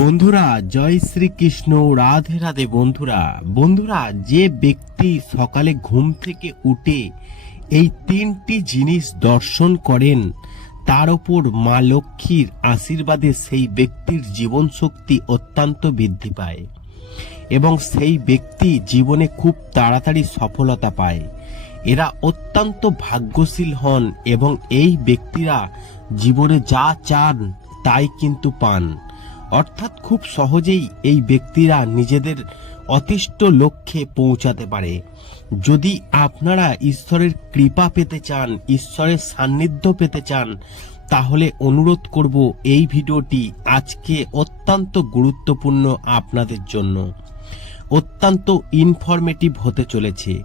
বন্ধুরা, জয় শ্রীকৃষ্ণ, রাধে রাধে বন্ধুরা। বন্ধুরা, যে ব্যক্তি সকালে ঘুম থেকে উঠে এই তিনটি জিনিস দর্শন করেন, তার ওপর মা লক্ষ্মীর আশীর্বাদে সেই ব্যক্তির জীবন শক্তি অত্যন্ত বৃদ্ধি পায় এবং সেই ব্যক্তি জীবনে খুব তাড়াতাড়ি সফলতা পায়। এরা অত্যন্ত ভাগ্যশীল হন এবং এই ব্যক্তিরা জীবনে যা চান তাই কিন্তু পান। অর্থাৎ খুব সহজেই এই ব্যক্তিরা নিজেদের অতিষ্ঠ লক্ষ্যে পৌঁছাতে পারে। যদি আপনারা ঈশ্বরের কৃপা পেতে চান, ঈশ্বরের সান্নিধ্য পেতে চান, তাহলে অনুরোধ করব এই ভিডিওটি আজকে অত্যন্ত গুরুত্বপূর্ণ আপনাদের জন্য। অত্যন্ত ইনফরমেটিভ হতে চলেছে।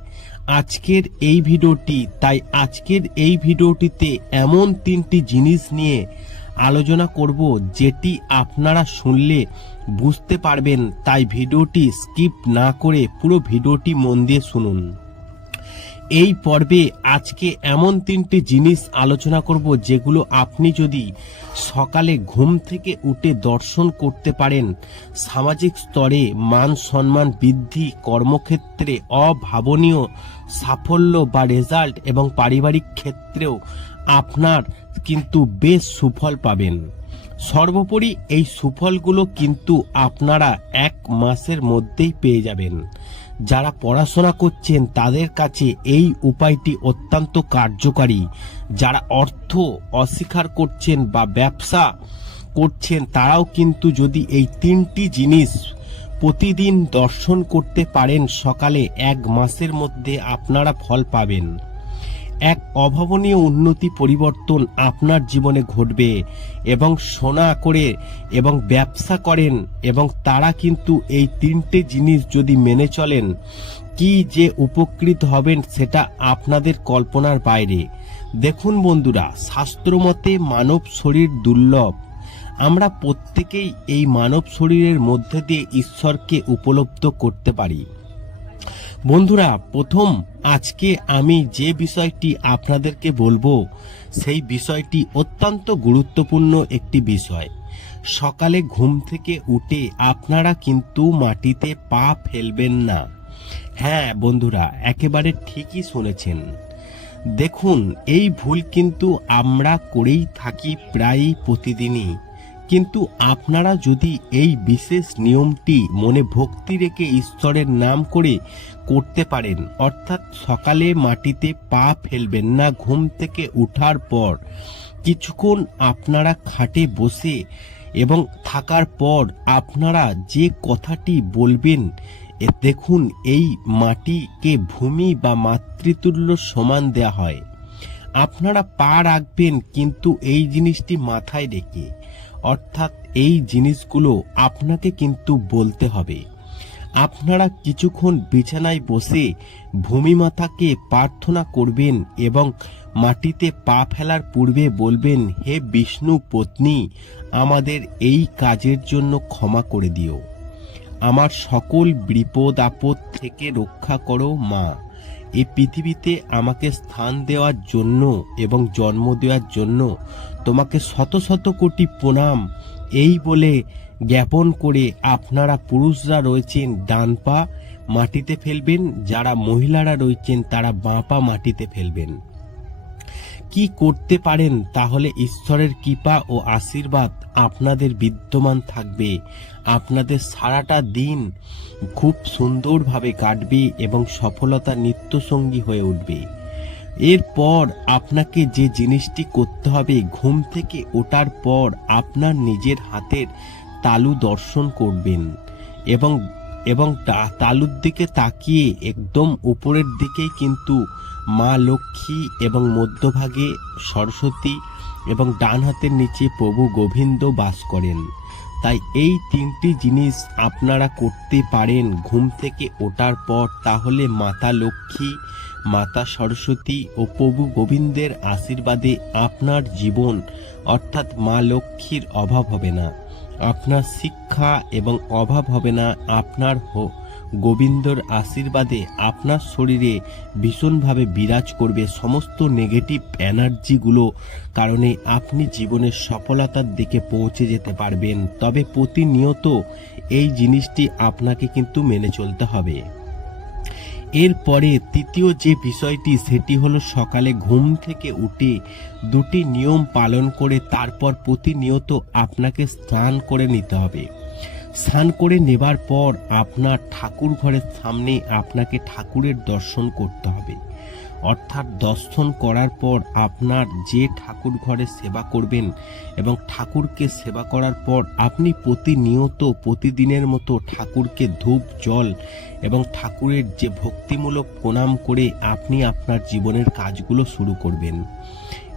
আজকের এই ভিডিওটি, তাই আজকের এই ভিডিওটিতে এমন তিনটি জিনিস নিয়ে আলোচনা করব যেটি আপনারা শুনলে বুঝতে পারবেন, তাই ভিডিওটি স্কিপ না করে পুরো ভিডিওটি মন দিয়ে শুনুন। এই পর্বে আজকে এমন তিনটি জিনিস আলোচনা করব যেগুলো আপনি যদি সকালে ঘুম থেকে উঠে দর্শন করতে পারেন, সামাজিক স্তরে মান সম্মান বৃদ্ধি, কর্মক্ষেত্রে অভাবনীয় সাফল্য বা রেজাল্ট এবং পারিবারিক ক্ষেত্রেও আপনার কিন্তু বেশ সুফল পাবেন। সর্বোপরি এই সুফলগুলো কিন্তু আপনারা এক মাসের মধ্যেই পেয়ে যাবেন। যারা পড়াশোনা করছেন তাদের কাছে এই উপায়টি অত্যন্ত কার্যকারী। যারা অর্থ অস্বীকার করছেন বা ব্যবসা করছেন, তারাও কিন্তু যদি এই তিনটি জিনিস প্রতিদিন দর্শন করতে পারেন, সকালে এক মাসের মধ্যে আপনারা ফল পাবেন। এক অভাবনীয় উন্নতি পরিবর্তন আপনার জীবনে ঘটবে এবং সোনা করে এবং ব্যবসা করেন এবং তারা কিন্তু এই তিনটে জিনিস যদি মেনে চলেন, কি যে উপকৃত হবেন সেটা আপনাদের কল্পনার বাইরে। দেখুন বন্ধুরা, শাস্ত্রমতে মানব শরীর দুর্লভ। আমরা প্রত্যেকেই এই মানব শরীরের মধ্যে দিয়ে ঈশ্বরকে উপলব্ধ করতে পারি। বন্ধুরা, প্রথম আজকে আমি যে বিষয়টি আপনাদেরকে বলব, সেই বিষয়টি অত্যন্ত গুরুত্বপূর্ণ একটি বিষয়। সকালে ঘুম থেকে উঠে আপনারা কিন্তু মাটিতে পা ফেলবেন না। হ্যাঁ বন্ধুরা, একেবারে ঠিকই শুনেছেন। দেখুন, এই ভুল কিন্তু আমরা করেই থাকি প্রায়ই প্রতিদিনই। কিন্তু আপনারা যদি এই বিশেষ নিয়মটি মনে ভক্তি রেখে ঈশ্বরের নাম করে করতে পারেন, অর্থাৎ সকালে মাটিতে পা ফেলবেন না ঘুম থেকে উঠার পর, কিছুক্ষণ আপনারা খাটে বসে এবং থাকার পর আপনারা যে কথাটি বলবেন দেখুন এই মাটিকে ভূমি বা মাতৃতুল্য সমান দেয়া হয়। আপনারা পা রাখবেন, কিন্তু এই জিনিসটি মাথায় রেখে। অর্থাৎ এই জিনিসগুলো আপনাকে কিন্তু বলতে হবে। আপনারা কিছুক্ষণ বিছানায় বসে ভূমি মাতাকে প্রার্থনা করবেন এবং মাটিতে পা ফেলার পূর্বে বলবেন, হে বিষ্ণু পত্নী, আমাদের এই কাজের জন্য ক্ষমা করে দিও। আমার সকল বিপদ আপদ থেকে রক্ষা করো, মা। এই পৃথিবীতে আমাকে স্থান দেওয়ার জন্য এবং জন্ম দেওয়ার জন্য তোমাকে শত শত কোটি প্রণাম। এই বলে জ্ঞাপন করে আপনারা পুরুষরা রয়েছেন ডান পা মাটিতে ফেলবেন, যারা মহিলারা রয়েছেন তারা বাঁ পা মাটিতে ফেলবেন। কি করতে পারেন তাহলে ঈশ্বরের কৃপা ও আশীর্বাদ আপনাদের বিদ্যমান থাকবে। আপনাদের সারাটা দিন খুব সুন্দরভাবে কাটবে এবং সফলতা নিত্যসঙ্গী হয়ে উঠবে। এরপর আপনাকে যে জিনিসটি করতে হবে, ঘুম থেকে ওঠার পর আপনার নিজের হাতের তালু দর্শন করবেন এবং এবং তালুর দিকে তাকিয়ে একদম উপরের দিকেই কিন্তু মা লক্ষ্মী এবং মধ্যভাগে সরস্বতী এবং ডান হাতের নিচে প্রভু গোবিন্দ বাস করেন। তাই এই তিনটি জিনিস আপনারা করতে পারেন ঘুম থেকে ওঠার পর। তাহলে মাতা লক্ষ্মী, মাতা সরস্বতী ও প্রভু গোবিন্দের আশীর্বাদে আপনার জীবন অর্থাৎ মা লক্ষ্মীর অভাব হবে না। আপনার শিক্ষা এবং অভাব হবে না আপনার হোক। গোবিন্দর আশীর্বাদে আপনার শরীরে ভীষণভাবে বিরাজ করবে সমস্ত নেগেটিভ এনার্জিগুলো কারণে আপনি জীবনের সফলতার দিকে পৌঁছে যেতে পারবেন। তবে প্রতিনিয়ত এই জিনিসটি আপনাকে কিন্তু মেনে চলতে হবে। এরপরে তৃতীয় যে বিষয়টি, সেটি হলো সকালে ঘুম থেকে উঠে দুটি নিয়ম পালন করে তারপর প্রতিনিয়ত আপনাকে স্নান করে নিতে হবে। স্নান করে নেবার পর আপনার ঠাকুর ঘরের সামনে আপনাকে ঠাকুরের দর্শন করতে হবে। অর্থাৎ দর্শন করার পর আপনার যে ঠাকুর ঘরে সেবা করবেন এবং ঠাকুরকে সেবা করার পর আপনি প্রতিনিয়ত প্রতিদিনের মতো ঠাকুরকে ধূপ, জল এবং ঠাকুরের যে ভক্তিমূলক প্রণাম করে আপনি আপনার জীবনের কাজগুলো শুরু করবেন।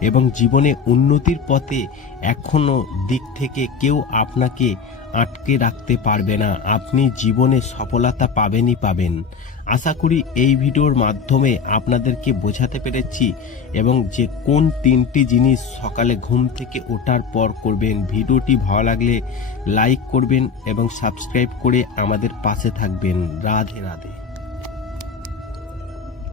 এবং জীবনে উন্নতির পথে এখনও দিক থেকে কেউ আপনাকে আটকে রাখতে পারবে না। আপনি জীবনে সফলতা পাবেনই পাবেন। আশা করি এই ভিডিওর মাধ্যমে আপনাদেরকে বোঝাতে পেরেছি এবং যে কোন তিনটি জিনিস সকালে ঘুম থেকে ওঠার পর করবেন। ভিডিওটি ভালো লাগলে লাইক করবেন এবং সাবস্ক্রাইব করে আমাদের পাশে থাকবেন। রাধে রাধে।